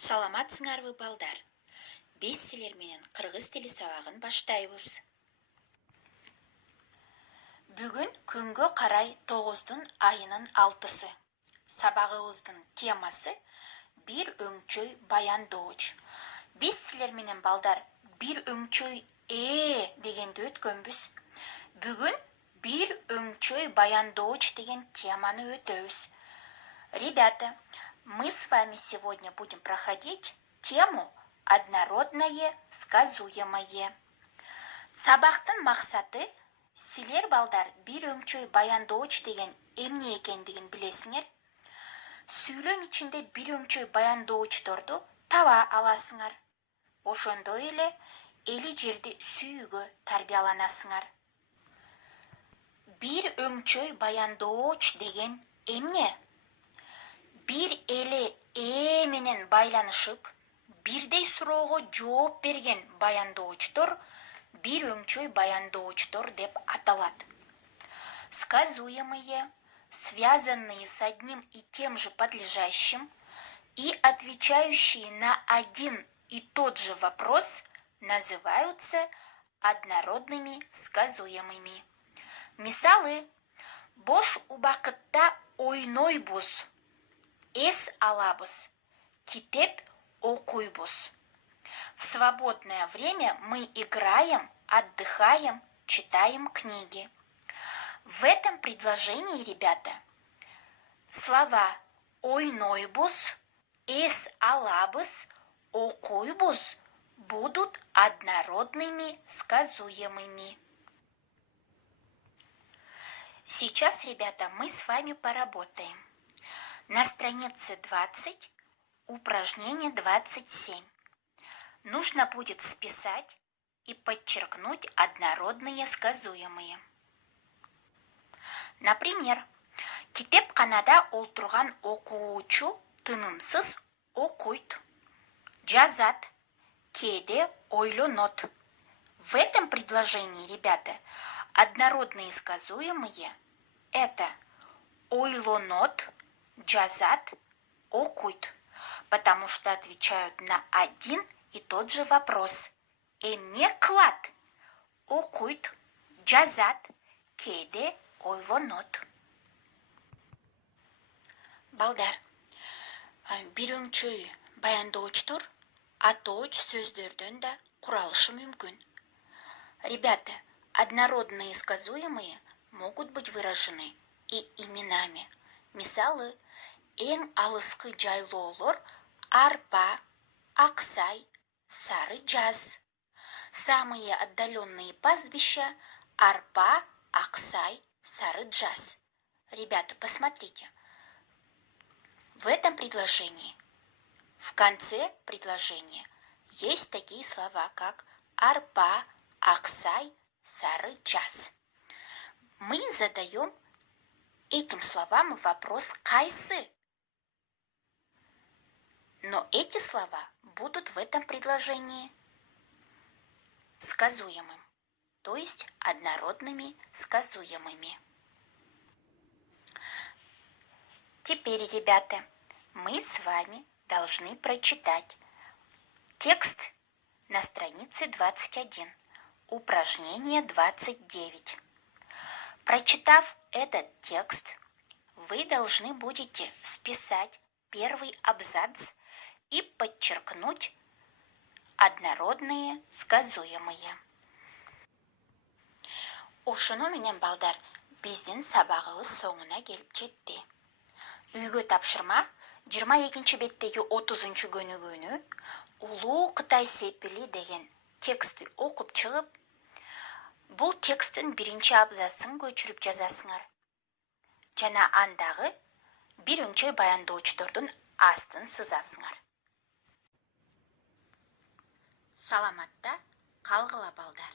Саламатсыңарбы балдар. Біз сілерменен қырғыз тілі сабағын баштайбыз. Бүгін күнгө қарай 9-дун айынын 6-сы. Сабағыбыздын темасы бир өңчөй баяндооч. Біз сілерменен балдар бир өңчөй дегенди өткөнбүз. Бүгін бир өңчөй баяндооч деген теманы өтөбүз. Ребята, мы с вами сегодня будем проходить тему «Однородное сказуемое». Сабақтың мақсаты силер балдар бир өңчөй баяндооч деген эмне экендигин билесиңер. Сүйлөм ичинде бир өңчөй баяндоочторду таба аласыңар. Ошондой эле эли жерди сүйүүгө тарбияланасыңар. Бир өңчөй баяндооч деген эмне? Бир эле менен байланышып, бирдей суроого жооп берген баяндоочтор бир өңчөй баяндоочтор деп аталат. Сказуемые, связанные с одним и тем же подлежащим и отвечающие на один и тот же вопрос, называются однородными сказуемыми. Мисалы: бош убакытта ойнойбуз, эс алабыз, китеп окуйбуз. В свободное время мы играем, отдыхаем, читаем книги. В этом предложении, ребята, слова ойнойбуз, эс алабыз, окуйбуз будут однородными сказуемыми. Сейчас, ребята, мы с вами поработаем. На странице 20, упражнение 27. Нужно будет списать и подчеркнуть однородные сказуемые. Например, китепканада олтурган окуучу тынымсыз окуйт, жазат, кээде ойлонот. В этом предложении, ребята, однородные сказуемые – это ойлонот, жазат, окуйт, потому что отвечают на один и тот же вопрос. Эмне кылат? Окуйт, жазат, кээде ойлонот. Балдар, бир өңчөй баяндоочтор атооч сөздөрдөн да куралышы мүмкүн. Ребята, однородные сказуемые могут быть выражены и именами. Мисалы: эң алыскы жайлоолор арпа, аксай, сары жаз. Самые отдаленные пастбища арпа, аксай, сары жаз. Ребята, посмотрите. В этом предложении, в конце предложения, есть такие слова, как арпа, аксай, сары жаз. Мы задаем этим словам вопрос «кайсы?». Но эти слова будут в этом предложении сказуемым, то есть однородными сказуемыми. Теперь, ребята, мы с вами должны прочитать текст на странице 21, упражнение 29. Прочитав этот текст, вы должны будете списать первый абзац и подчеркнуть однородные сказуемые. Ушуну менен балдар, биздин сабагыбыз соңуна келип жетти. Үйгө тапшырма 22 беттеги 30 көнүгүүнү Улуу Кытай сепили деген текстти окуп чыгып, бул тексттин биринчи абзацын көчүрүп жазасыңар. Жана андагы бир өңчөй баяндоочтордун астын сызасыңар. Саламатта калгыла балдар.